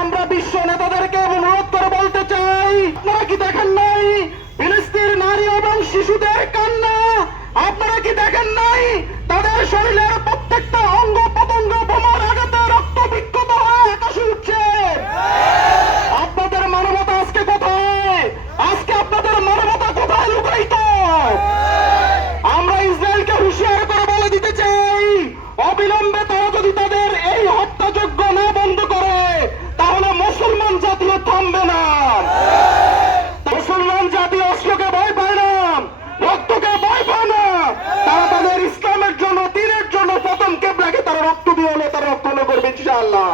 আমরা বিশ্ব নেতাদেরকে অনুরোধ করে বলতে চাই, আপনারা কি দেখেন নাই ফিলিস্তিনের নারী এবং শিশুদের কান্না? আপনারা কি দেখেন নাই তাদের শরীরের প্রত্যেকটা অঙ্গ প্রত্যঙ্গ বোমার আঘাতে রক্ত বিক্ষত হয়ে আকাশে উঠছে? আপনাদের মানবতা আজকে কোথায়? আজকে আপনাদের মানবতা কোথায় লুকায়িত? আমরা ইসরায়েলকে হুঁশিয়ার করে বলে দিতে চাই, অবিলম্বে তারা যদি তাদের এই হত্যাযজ্ঞ না বন্ধ করে তাহলে মুসলমান জাতিও থামবে না। মুসলমান জাতি অস্ত্রকে ভয় পায় না, রক্তকে ভয় পায় না। তারা তাদের ইসলামের জন্য, দ্বীনের জন্য প্রথম কেবলাকে তারা রক্ত দিয়ে হলে তারা রক্ষণ করবে ইনশাআল্লাহ।